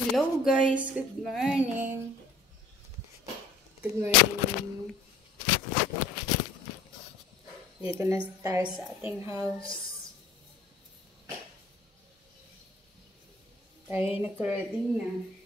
Hello guys, good morning. Good morning. Dito na tayo sa ating house. Tayo nag-ready na.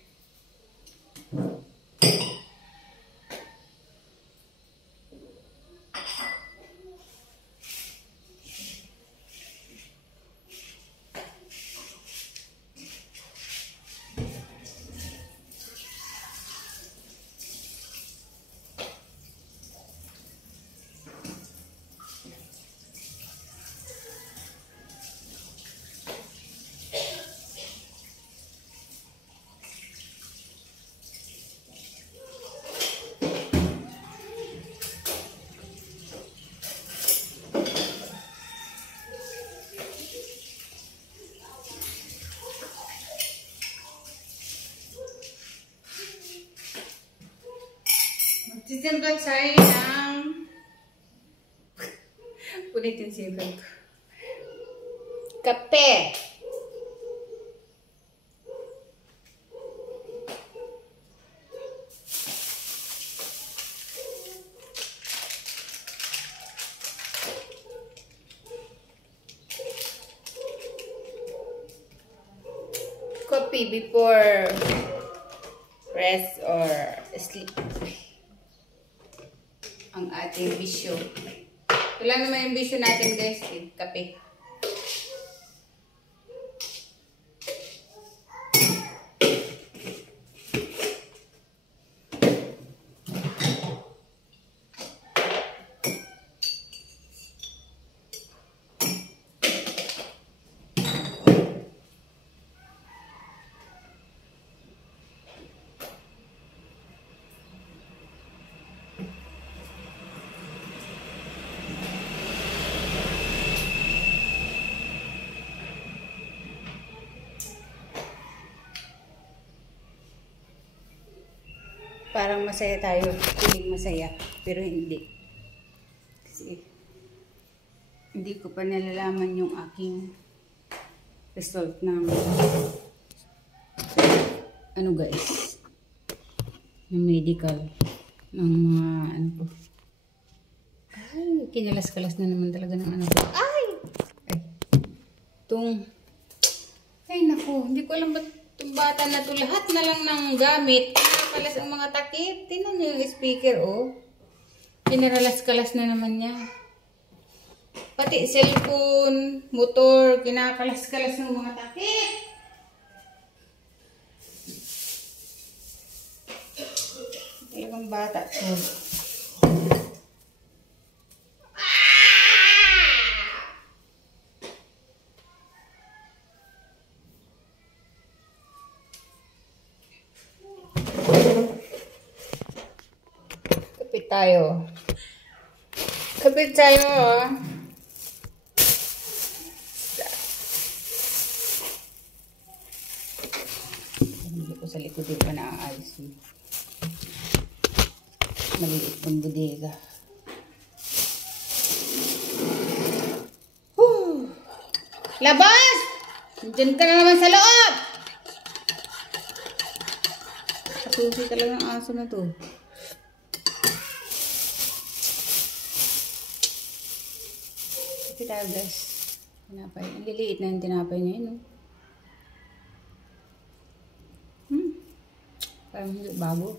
Magtitimplan tayo ng ulitin simplan ko. Kape. Coffee before rest or sleep. Ang ating bisyo. Ito lang naman yung bisyo natin guys. Kape. Parang masaya tayo, feeling masaya, pero hindi. Kasi hindi ko pa nalalaman yung aking result ng ano guys, yung medical ng mga ano po. Ay, kinalas-kalas na naman talaga ng ano ko. Ay! Ay naku, hindi ko alam ba't itong bata na to lahat na lang ng gamit. Kinakalas ang mga takip. Tingnan niyo yung speaker, oh. Kinaralas-kalas na naman niya. Pati cellphone, motor, kinakalas-kalas ng mga takip. Talagang bata to. Kapit tayo. Kapit tayo, oh. Hindi ko sa likod pa na ang IC. Maliit ng bodega. Labas! Diyan ka na naman sa loob! Kasusi talaga ang aso na to. Kapit tayo guys. Tinapay. Ang liliit na yung tinapay na yun. Parang hindi bago.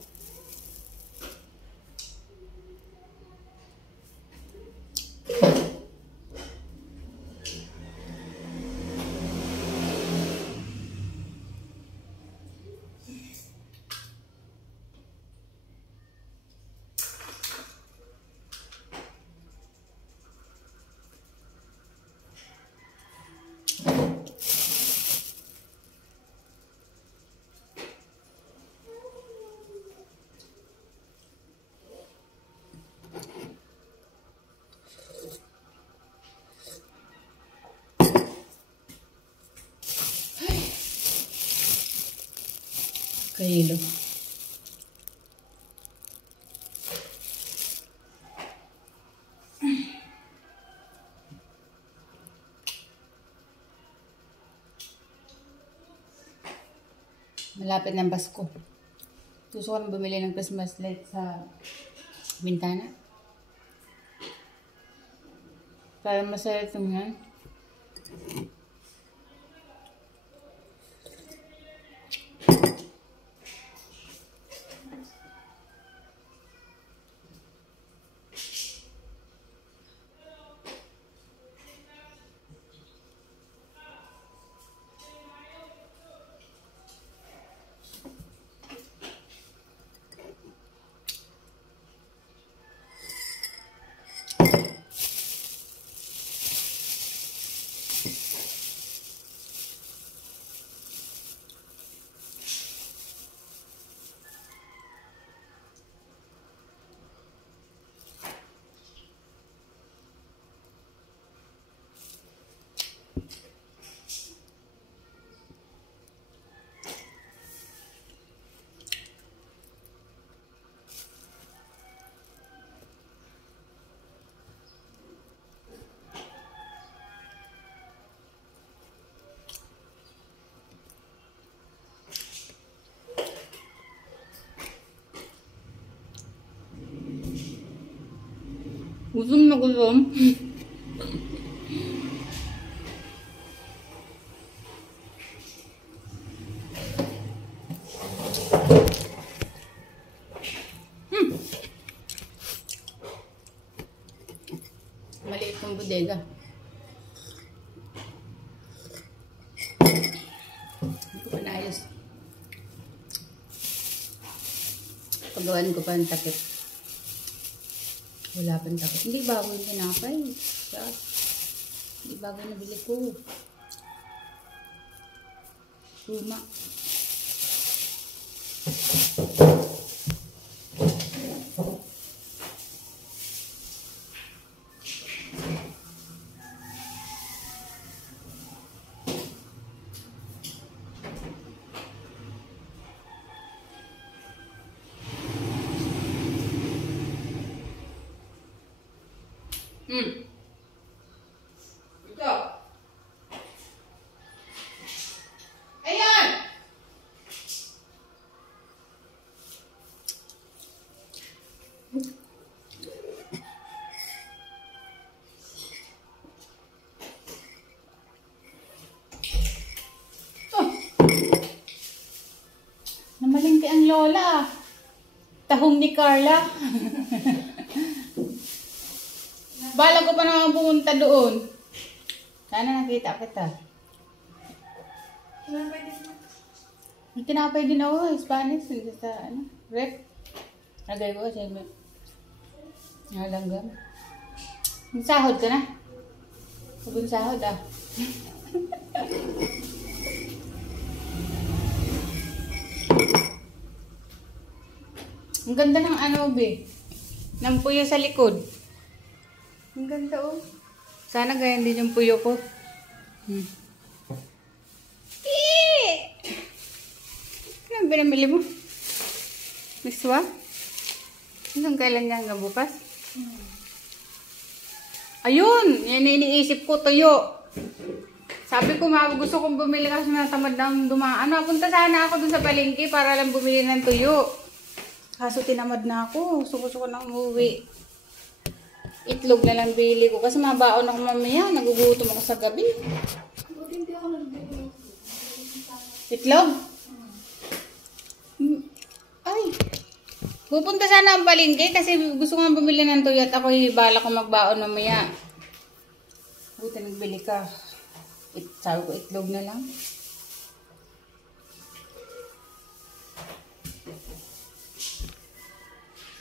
Kilo. Malapit ng Pasko. Gusto ko nang bumili ng Christmas light sa bintana. Para masaya tingnan. Gutom na gutom. Maliit ng bodega. Hindi ko pa naayos. Pagawaan ko pa ang takip. Wala pang takip. Hindi bago yung tinapay. Hindi bago nabili ko. Luma. Ito. Ayan! Oh. Namalingki ang lola. Tahong ni Carla. Bala ko pa naman pumunta doon. Sana nakita kita. May tinapay din ako, Spanish. Sa ano, rep. Lagay ko kasi may nalanggam. Magsahod ka na? Sabon sahod ah. Ang ganda ng ano, be. Ng puyo sa likod. Ang ganda oh. Sana ganyan din yung puyo ko. Ano binamili mo? Miswa? Hanggang kailan niya? Hanggang bukas? Ayun! Yan iniisip ko, tuyo. Sabi ko gusto kong bumili kasi natamad ng dumaan. Napunta sana ako dun sa palengke para lang bumili ng tuyo. Kaso tinamad na ako. Suko-suko na umuwi. Itlog na lang bili ko kasi mabaon ako mamaya. Nagugutom ako sa gabi. Itlog? Ay. Pupunta sana ang palengke kasi gusto ko nga bumili ng tuyo at ako bala ko magbaon mamaya. Buti nagbili ka. Sabi ko itlog na lang.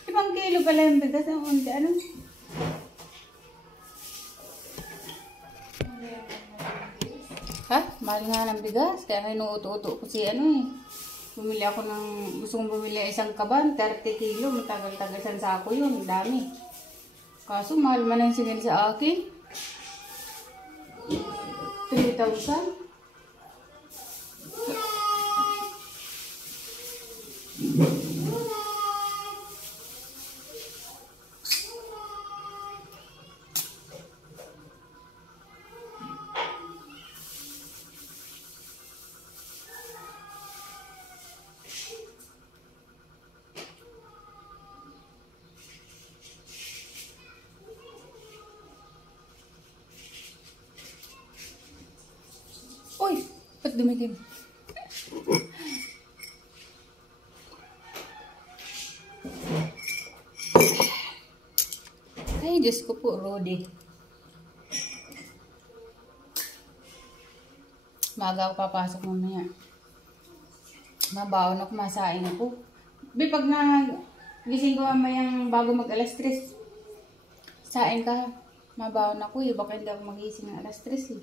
5 kilo pala yung bigas. Ang unti. Ano? Ha? Mahal nga ng bigas. Kaya inuuto-uto ko si ano eh. Bumili ako ng, gusto kong bumili isang kaban, 30 kilo. Matagal-tagal sa sako yun. Dami. Kaso mahal man ang singil sa akin. 3,000. Ba't dumikit? Ay, Diyos ko po, Rodi. Maga ako papasok mamaya. Mabaon ako, masain ako. Pag gising ko mamayang bago mag alas 3, sain ka. Mabaon ako eh. Baka hindi ako magising ng alas 3 eh.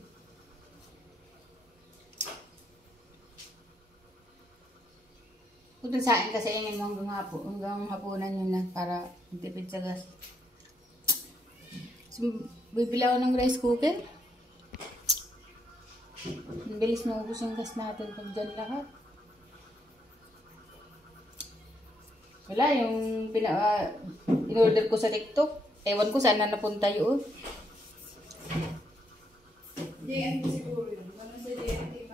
Kung sain kasi yun hanggang hapunan yun na para magtipid sa gas. So, bibili ako ng rice cooker. Ang bilis maubos yung gas natin pag dyan lahat. Wala, yung in-order ko sa TikTok. Ewan ko saan na napunta yun. JNT siguro yun.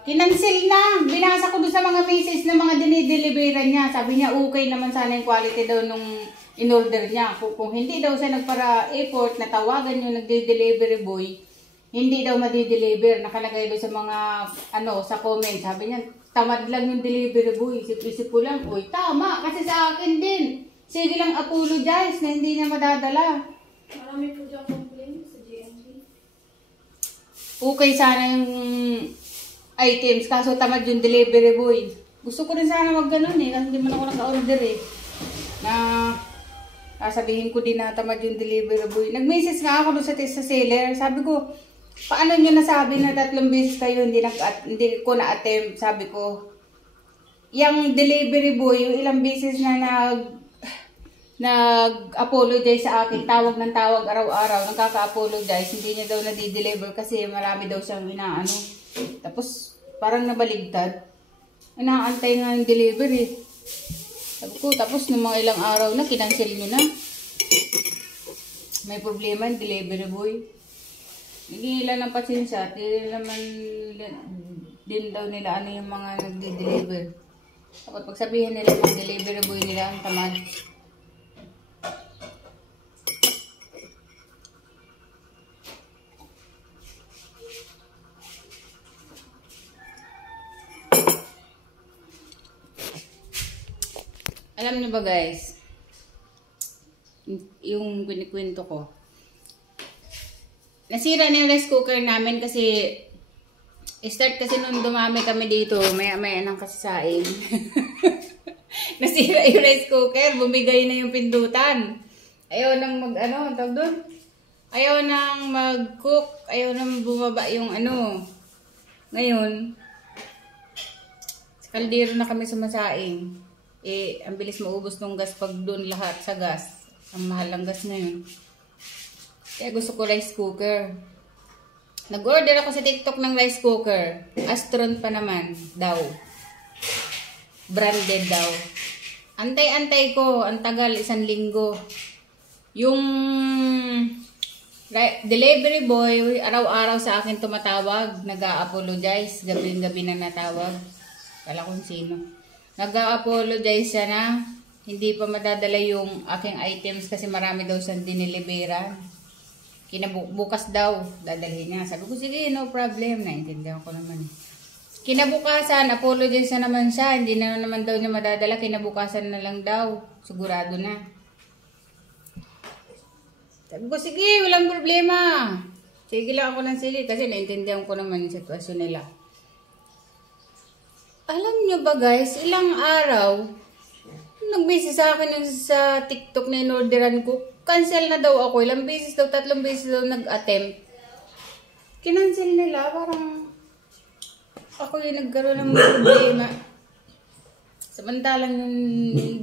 Kinancel na. Binasa ko doon sa mga message na mga dinideliveran niya. Sabi niya okay naman sana yung quality daw nung in-order niya. Kung hindi daw siya nagpara-effort na tawagan yung nagde-delivery boy, hindi daw madi-deliver. Nakalagay doon sa mga, sa comment. Sabi niya, tamad lang yung delivery boy. Isip-isip ko lang, uy, tama. Kasi sa akin din. Sige lang apologize na hindi niya madadala. Marami po dyan complaint sa JNT. Okay sana yung items, kaso tamad yung delivery boy. Gusto ko rin sana mag ganun eh, kasi hindi man ako naka-order eh. Na sasabihin ko din na tamad yung delivery boy. Nag-message nga ako doon sa seller. Sabi ko, paano nyo nasabi na 3 beses kayo hindi ko na-attempt? Sabi ko, yung delivery boy, yung ilang beses na nag-apologize sa akin, tawag ng tawag araw-araw, nagkaka-apologize, hindi niya daw na-deliver kasi marami daw siyang inaano. Tapos, parang nabaligtad. Inaantay nga yung delivery. Sabi ko, tapos nung mga ilang araw na, kinancel nyo na. May problema yung delivery boy. Nagihila ng pasensya, naman din daw nila ano yung mga nagde-deliver. Tapos pagsabihin nila mga delivery boy nila ang tamad. Alam niyo ba guys, yung kwento ko, nasira na yung rice cooker namin kasi start kasi nung dumami kami dito, maya nang kasasain. Nasira yung rice cooker, bumigay na yung pindutan. Ayaw nang tawag doon? Ayaw nang mag-cook, ayaw nang bumaba yung Ngayon, sa kaldero na kami sumasaing. Ang bilis maubos ng gas pag doon lahat sa gas. Ang mahal ng gas ngayon. Kaya gusto ko rice cooker. Nag-order ako sa TikTok ng rice cooker. Astron pa naman daw. Branded daw. Antay-antay ko. Ang tagal, 1 linggo. Yung delivery boy, araw-araw sa akin tumatawag. Nag-a-apologize. Gabi-gabi na natawag. Kala kung sino. Nag-a-apologize siya na hindi pa madadala yung aking items kasi marami daw siyang diniliberan. Bukas daw, dadalhin niya. Sabi ko, sige, no problem. Naintindihan ko naman. Kinabukasan, apologize na naman siya. Hindi na naman daw niya madadala. Kinabukasan na lang daw. Sigurado na. Sabi ko, sige, walang problema. Sige lang ako ng sige kasi naintindihan ko naman yung sitwasyon nila. Alam nyo ba guys, ilang araw, nag-message sa akin sa TikTok na in-orderan ko, cancel na daw ako. Ilang beses daw, 3 beses daw nag-attempt. Kinancel nila, parang ako yung nagkaroon ng problema. Samantalang yung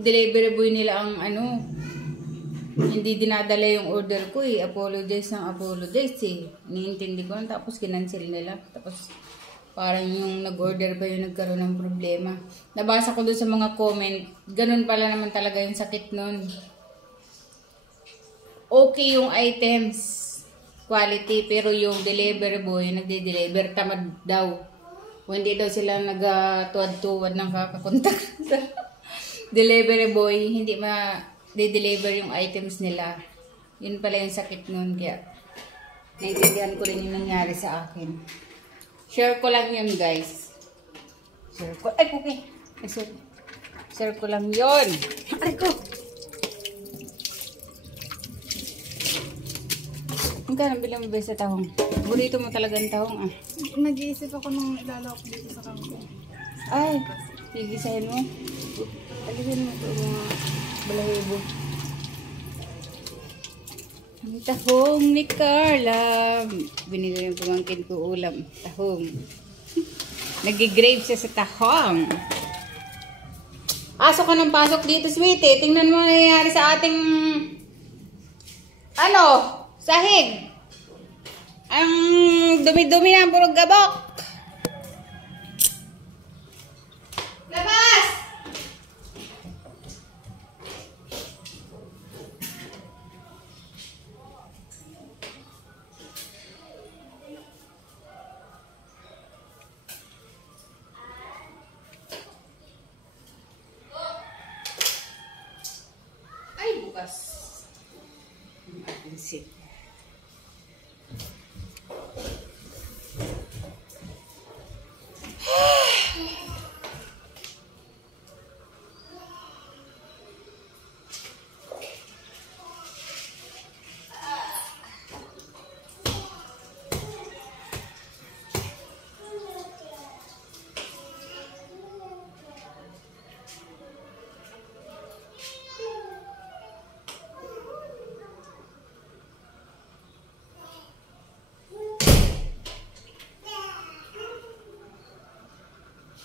delivery boy nila ang hindi dinadala yung order ko eh. Apologize eh. Iniintindi ko lang, tapos kinancel nila. Tapos parang yung nag-order pa yung nagkaroon ng problema. Nabasa ko doon sa mga comment, ganun pala naman talaga yung sakit nun. Okay yung items, quality, pero yung delivery boy, nagde-deliver, tamad daw. O hindi daw sila nagtuwad-tuwad ng kakakontak sa delivery boy, hindi ma-deliver yung items nila. Yun pala yung sakit nun, kaya naiintindihan ko rin yung nangyari sa akin. Share ko lang yun guys. Circle. Ay, puki. Ay, circle lang yun. Aray ko. Ang ka, nabili mo ba sa tahong? Burrito mo talaga ang tahong, ah. Nag-iisip ako nung ilalawak dito sa kangkong. Ay, gigisahin mo. Alisin mo ito mga balahibo. Ang tahong ni Carla. Binigay yung pamangkin ko ulam. Tahong. Nag-grave siya sa tahong. Pasok ka ng pasok dito, sweetie. Tingnan mo nangyayari sa ating sahig. Ang dumi-dumi na ang purong gabok. Labas! Ay, bukas. Ang ating seat.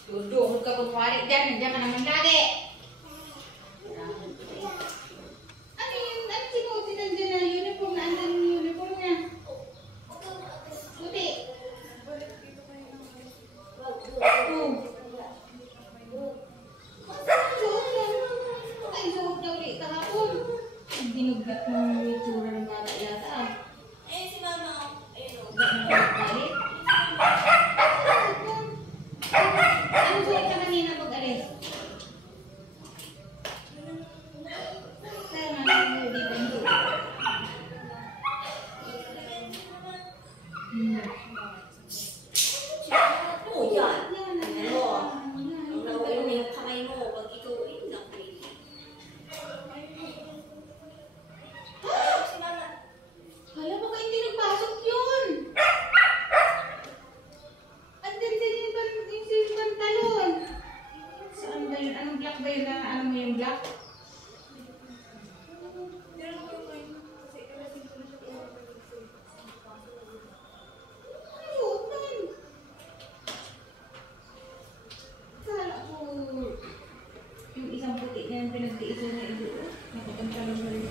Huwag ka kunwari dyan. Nandiyan ka naman lagi. Ano yun? Ano sinuti nandiyan na uniform? Naandan yung uniform niya. Suti. Ay, suot na ulit kahapon. Ginugat mo yung itsura ng bata yata. Si Mama, ayun o. Galit? Ano suot ka kanina pag-alis? Kaya nga, hindi ba yung suot? Oo, yan. Ano? Ang nauwi mo yung kamay mo pag ikaw ay nakay. Si Mama. Hala, baka hindi nagpasok yun. At din yung pantalon. Saan ba yun? Anong black ba yun? Ano mo yung black? Ayun. Kala ko yung isang puti na yung pinagtiisan niya ito. Nakapantalon na rin.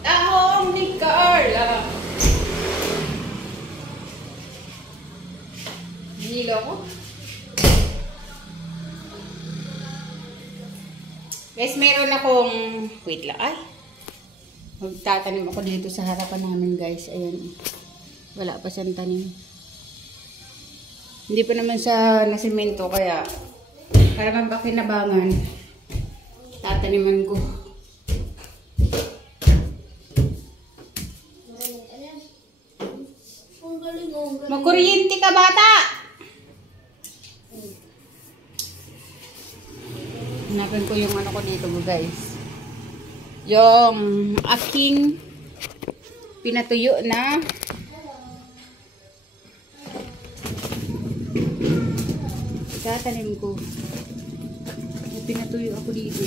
Tahong ni Carla. Hilo ko. Guys, meron akong, wait lang, ay. Magtatanim ako dito sa harapan namin, guys. Ayan. Wala pa siyang tanim. Hindi pa naman sa nasimento, kaya para mapakinabangan, tataniman ko. Magkuryente ka, bata! Hanapin ko yung ano ko dito, guys. Yung aking pinatuyo na tatanim ko. May pinatuyo ako dito.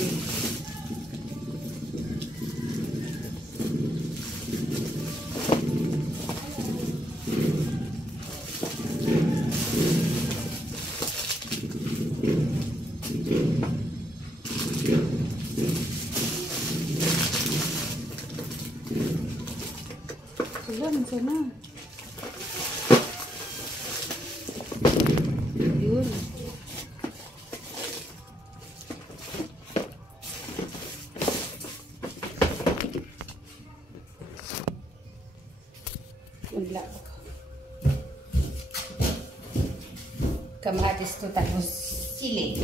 Sana. Yun. Kamatis to tapos sili.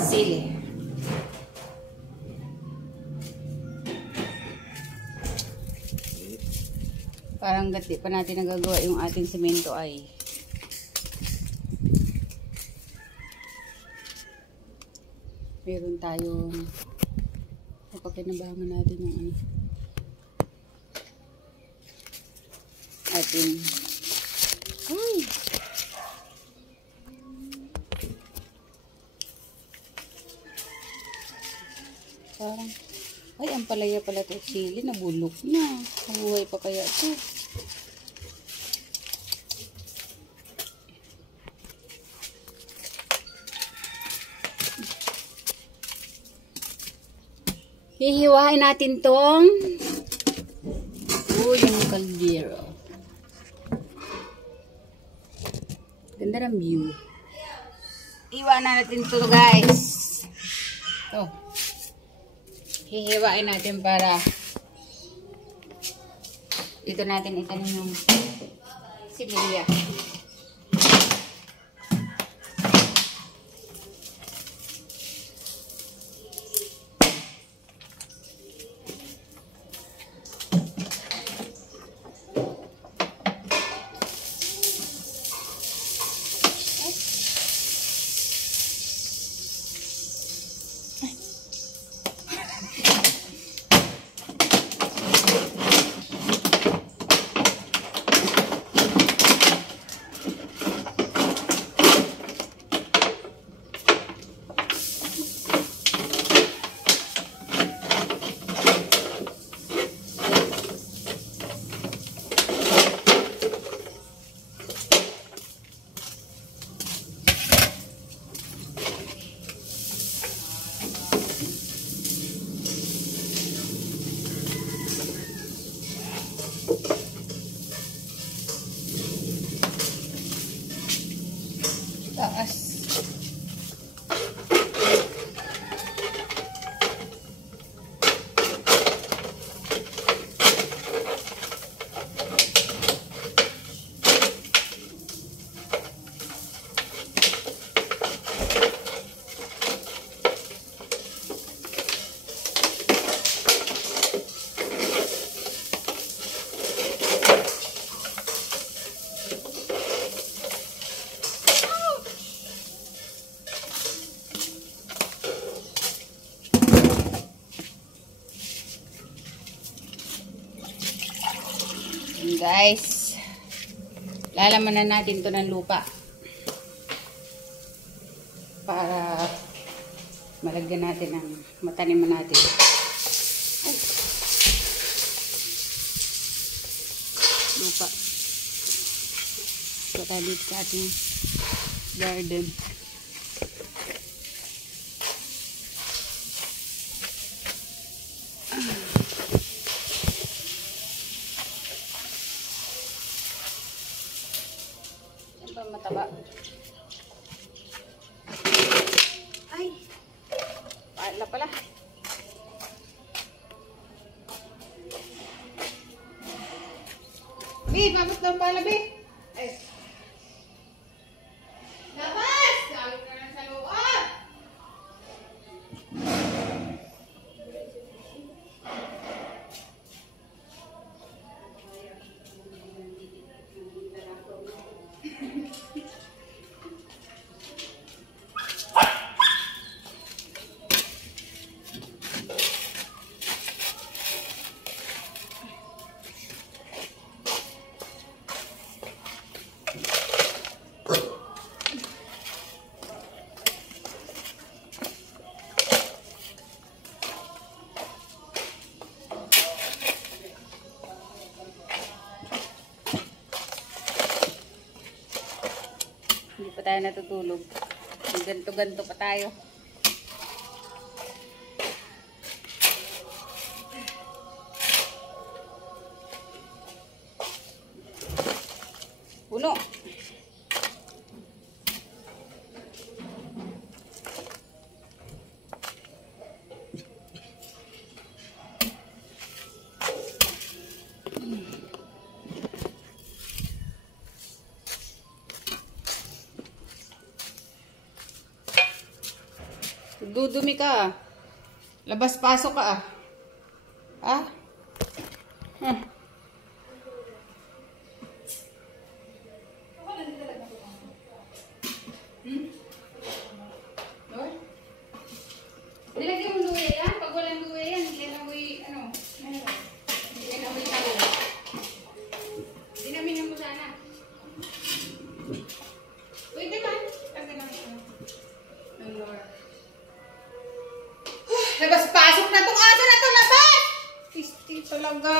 Sili. Parang gati pa natin nagagawa yung ating semento ay meron tayong napakinabangan natin yung ano ating ay parang ay ang palaya pala ito sili nabulok na nabuhay pa kaya ito. Hihiwain natin tong yung kaldero. Ganda ng view. Iwanan natin to guys. To. Hihiwain natin para dito natin itanim yung sibilya. Taas. Guys, lalamanan natin to ng lupa para malagyan natin ng mataniman natin. Ay. Lupa katalit sa ating garden. Mataba. Ay. Paala pala. Bi, mabot ng pala, Bi. Ay. Labas! Sabi ka na sa loob. Hindi pa tayo natutulog. Ganto-ganto pa tayo. Puno. Dudumi ka. Labas-pasok ka ah. Ah? Hmm. Lord? Nilagyan mo luya yan? Pag walang luya yan, hindi yan amoy, ano? Hindi yan amoy tao. Dinamin mo sana. Pwede man. Kasi naman ito. Lord. Labas-pasok na tong aso na to, labas! Tisti talaga.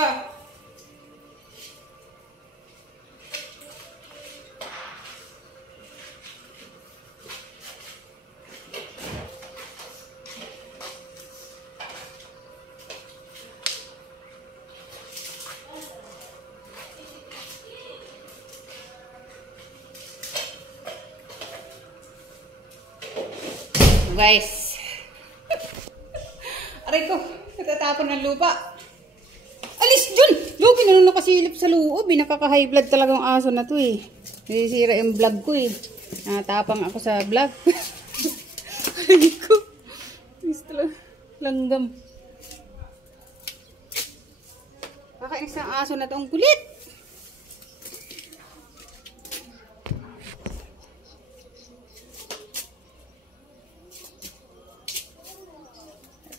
Guys. Aray ko, natatapon ng lupa. Alis dyan! Lupi, nanuno kasilip sa loob. Nakaka-high blood talagang aso na to eh. Nasisira yung vlog ko eh. Natapang ako sa vlog. Aray ko. Langgam. Kakainis ng aso na to. Ang kulit.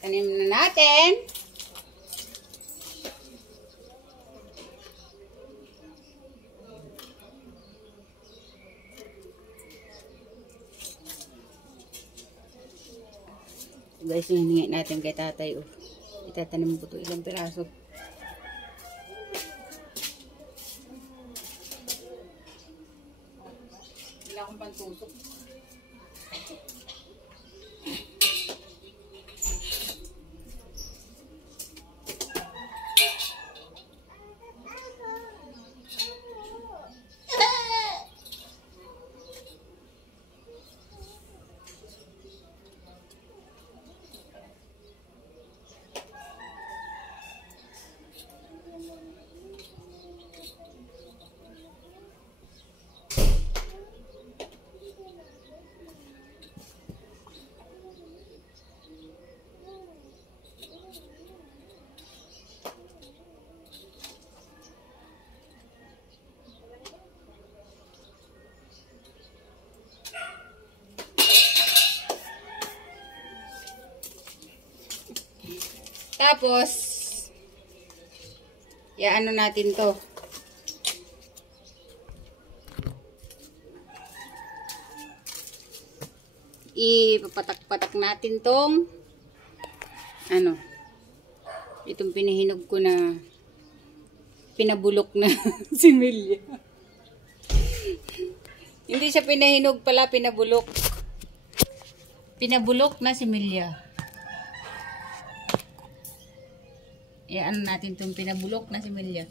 Tanim na natin. Guys, hiningi natin kay tatay. Oh. Itatanim ko ito ilang piraso. Wala akong pantusok. Tapos, ano natin to. Ipapatak-patak natin tong, itong pinahinog ko na, pinabulok na similya. Hindi siya pinahinog pala, pinabulok. Pinabulok na similya. Natin itong pinabulok na similya.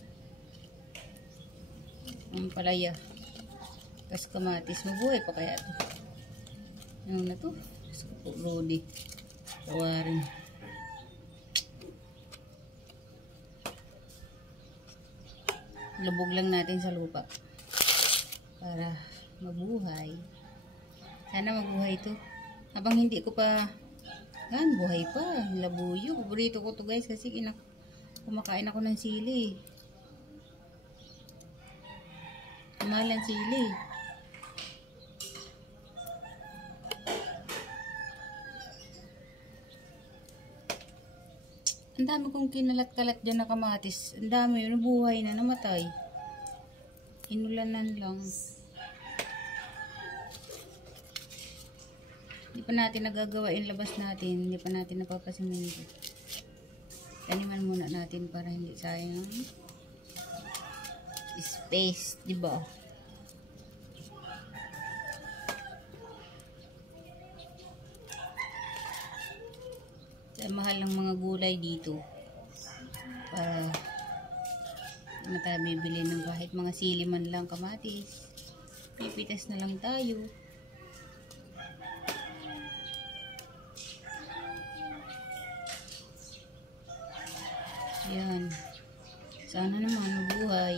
Ang palaya. Tapos kamatis. Mabuhay pa kaya ito. Ano na to? Rodi. Tawarin. Lubog lang natin sa lupa. Para mabuhay. Sana mabuhay ito. Habang hindi ko pa buhay pa. Labuyo. Paborito ko to guys kasi kumakain ako ng sili. Mahal ang sili. Ang dami kong kinalat-kalat dyan na kamatis. Ang dami. Nabuhay na. Namatay. Inulanan lang. Hindi pa natin nagagawa yung labas natin. Hindi pa natin napapasiminto. Taniman muna natin para hindi sayang space, di ba? Mahal ng mga gulay dito. Para na tayo bibili ng kahit mga sili man lang, kamatis. Pipitas na lang tayo. Yan. Sana naman mabuhay.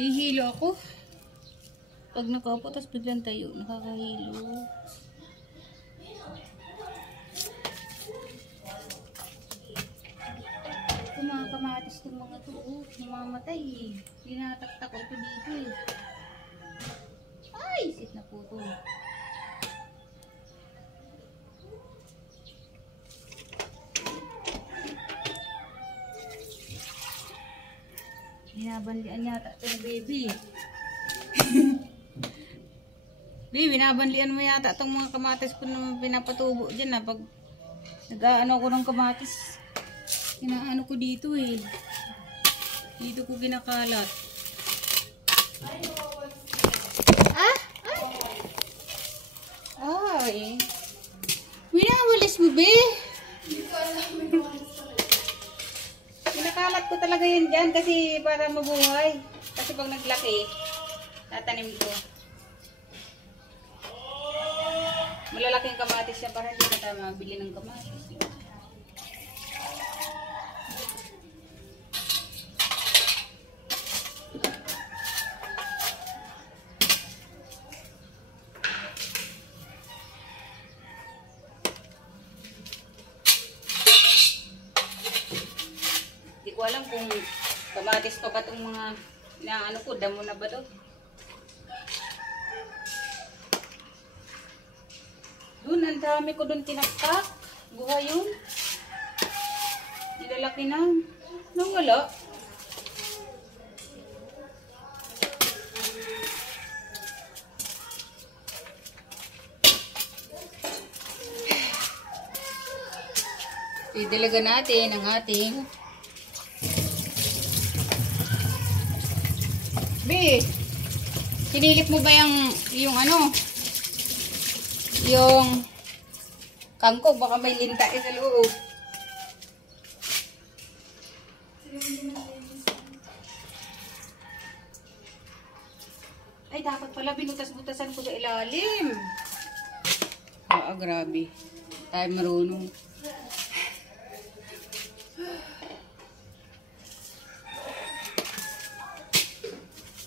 Nahihilo ako. Pag nakaupo, tapos biglang tayo, nakakahilo. Ito mga kamatis itong mga ito, namamatay eh. Tinataktak ko ito dito eh. Ay, sit na po ito. Binabanlian yata ito na baby. Baby, binabanlian mo yata itong mga kamatis ko na pinapatubo dyan na pag nag-aano ko ng kamatis. Inaano ko dito eh. Dito ko ginakalat. Ah? Ay. Winawalis mo, be? Pinakalat ko talaga yun dyan kasi para mabuhay. Kasi pag naglaki, tatanim ko. Malalaking kamatis siya para hindi na tayo mabili ng kamatis. Hindi ko alam kung kamatis pa ba itong mga ano ko, damo na ba ito? Doon, ang dami ko doon tinaktak. Buhay yun. Nilalaki na. Nawala. Idalaga natin ang ating Be, sinilip mo ba yung ano? Yung kangkong, baka may linta sa loob. Ay, dapat pala binutas-butasan ko sa ilalim. Grabe. Tayo marunong.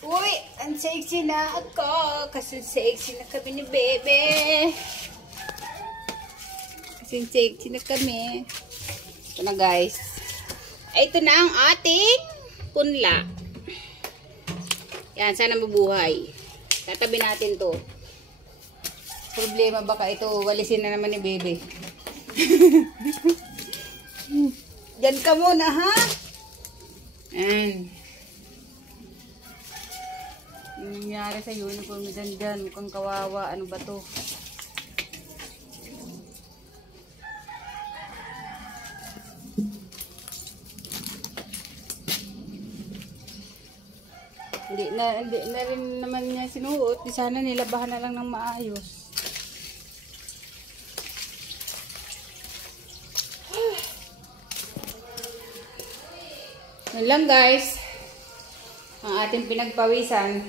Uy, ang sexy na ako. Kasi sexy na kami ni Bebe. Kasi sexy na kami. Ito na guys. Ito na ang ating punla. Yan, sana mabuhay. Tatabi natin to. Problema baka ito walisin na naman ni Bebe. Diyan ka muna ha. Yan. Yung nangyari sa uniform dyan, mukhang kawawa. Ano ba to? Hindi na rin naman niya sinuot. Di sana nilabahan na lang ng maayos. Yan lang guys. Ang ating pinagpawisan.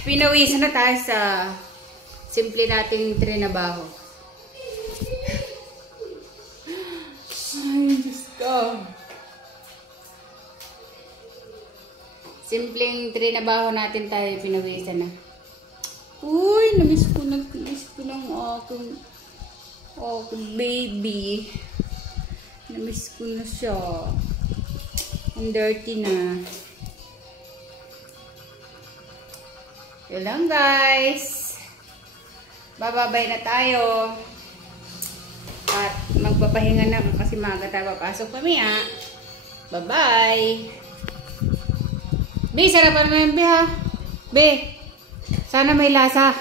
Pinawisan na tayo sa simple nating trinabaho. Ay, Diyos ko. Simpleng trinabaho natin tayo, pinawisan na. Uy, namiss ko ng aking baby. Namiss ko na siya. Ang dirty na. Yun lang guys. Bababay na tayo. At magpapahinga na kasi maaga tayo papasok kami ha. Bye-bye. Be, sarapan mo yun, Be, ha? Be, sana may lasa.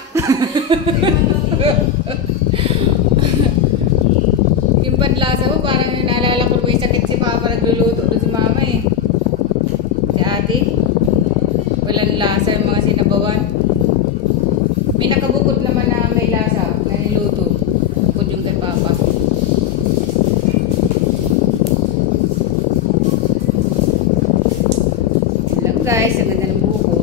Yung panlasa mo, parang naalala ko may sakit si Papa nagluluto doon si Mama eh. Si Ate. Walang lasa yung mga sinabawan. May nakabukod naman na may lasa na niluto. Bukod yung kay Papa. Guys, ang ganda ng buko.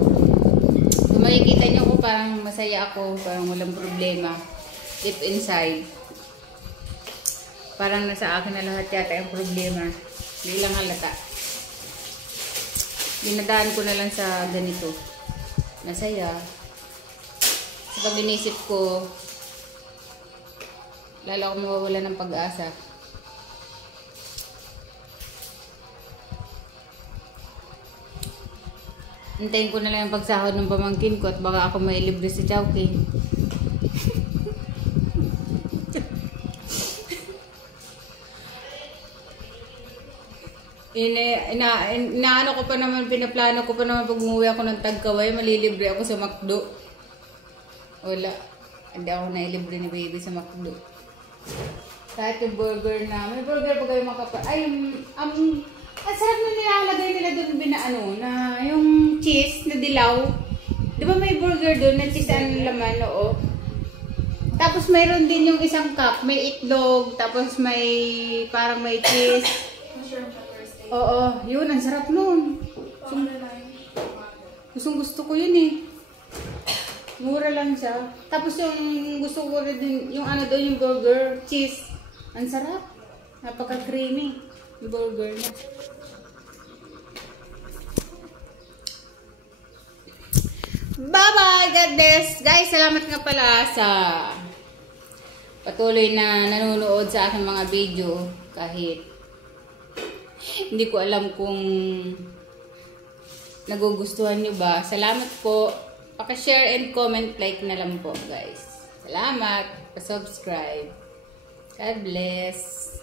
Kung makikita nyo ko, parang masaya ako, parang walang problema. Deep inside. Parang nasa akin na lahat yata yung problema. Hindi lang halata. dinadaan ko na lang sa ganito. Masaya. Sa pag inisip ko, lalo ako mawawala ng pag-asa. Hintayin ko na lang yung pagsahod ng pamangkin ko at baka ako may libre si Chowking. Inaano ko pa naman, pinaplano ko pa naman pag umuwi ako ng Tagkaway, malilibre ako sa McDo. Wala. Hindi ako nailibre ni baby sa McDo. Kahit yung burger na, may burger pa kayo makapa. Ay, ang sarap na nilalagay nila doon na yung cheese na dilaw. Di ba may burger doon na cheese ang laman, oo? Tapos mayroon din yung isang cup, may itlog, tapos may parang may cheese. Oo, yun, ang sarap nun. Gustong gusto ko yun eh. Mura lang siya. Tapos yung gusto ko rin din, yung ano doon, yung burger, cheese. Ang sarap. Napaka-creamy. Yung burger na. Bye-bye! God bless! Guys, salamat nga pala sa patuloy na nanonood sa aking mga video. Kahit hindi ko alam kung nagugustuhan nyo ba. Salamat po. Paka-share and comment, like na lang po, guys. Salamat. Pa-subscribe. God bless.